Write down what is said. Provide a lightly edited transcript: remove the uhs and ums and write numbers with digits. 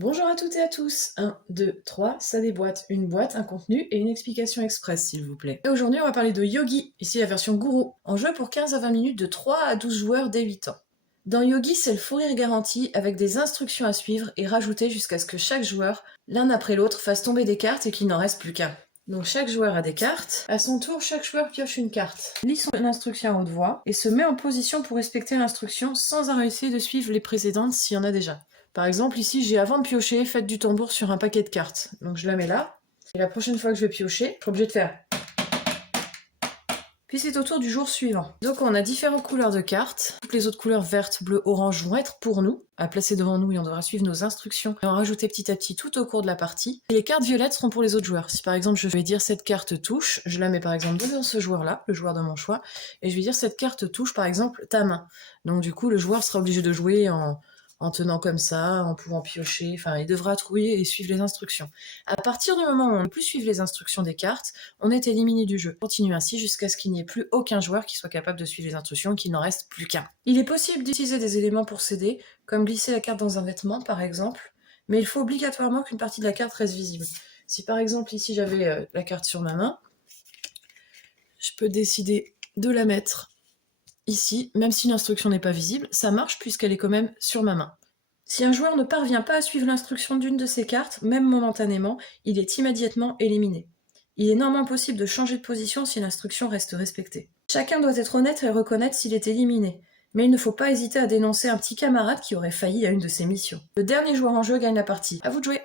Bonjour à toutes et à tous. 1, 2, 3, ça déboîte. Une boîte, un contenu et une explication express, s'il vous plaît. Et aujourd'hui, on va parler de Yogi, ici la version gourou, en jeu pour 15 à 20 minutes de 3 à 12 joueurs dès 8 ans. Dans Yogi, c'est le fou rire garanti avec des instructions à suivre et rajouter jusqu'à ce que chaque joueur, l'un après l'autre, fasse tomber des cartes et qu'il n'en reste plus qu'un. Donc chaque joueur a des cartes. À son tour, chaque joueur pioche une carte, lit son instruction à haute voix et se met en position pour respecter l'instruction sans arrêter de suivre les précédentes s'il y en a déjà. Par exemple, ici, j'ai avant de piocher, faites du tambour sur un paquet de cartes. Donc je la mets là. Et la prochaine fois que je vais piocher, je suis obligée de faire. Puis c'est au tour du jour suivant. Donc on a différentes couleurs de cartes. Toutes les autres couleurs vertes, bleues, orange vont être pour nous, à placer devant nous et on devra suivre nos instructions et en rajouter petit à petit tout au cours de la partie. Et les cartes violettes seront pour les autres joueurs. Si par exemple je vais dire cette carte touche, je la mets par exemple devant ce joueur-là, le joueur de mon choix, et je vais dire cette carte touche par exemple ta main. Donc du coup le joueur sera obligé de jouer en tenant comme ça, en pouvant piocher, enfin il devra trouver et suivre les instructions. À partir du moment où on ne peut plus suivre les instructions des cartes, on est éliminé du jeu. On continue ainsi jusqu'à ce qu'il n'y ait plus aucun joueur qui soit capable de suivre les instructions, qu'il n'en reste plus qu'un. Il est possible d'utiliser des éléments pour s'aider, comme glisser la carte dans un vêtement par exemple, mais il faut obligatoirement qu'une partie de la carte reste visible. Si par exemple ici j'avais la carte sur ma main, je peux décider de la mettre ici, même si l'instruction n'est pas visible, ça marche puisqu'elle est quand même sur ma main. Si un joueur ne parvient pas à suivre l'instruction d'une de ses cartes, même momentanément, il est immédiatement éliminé. Il est néanmoins possible de changer de position si l'instruction reste respectée. Chacun doit être honnête et reconnaître s'il est éliminé, mais il ne faut pas hésiter à dénoncer un petit camarade qui aurait failli à une de ses missions. Le dernier joueur en jeu gagne la partie. À vous de jouer!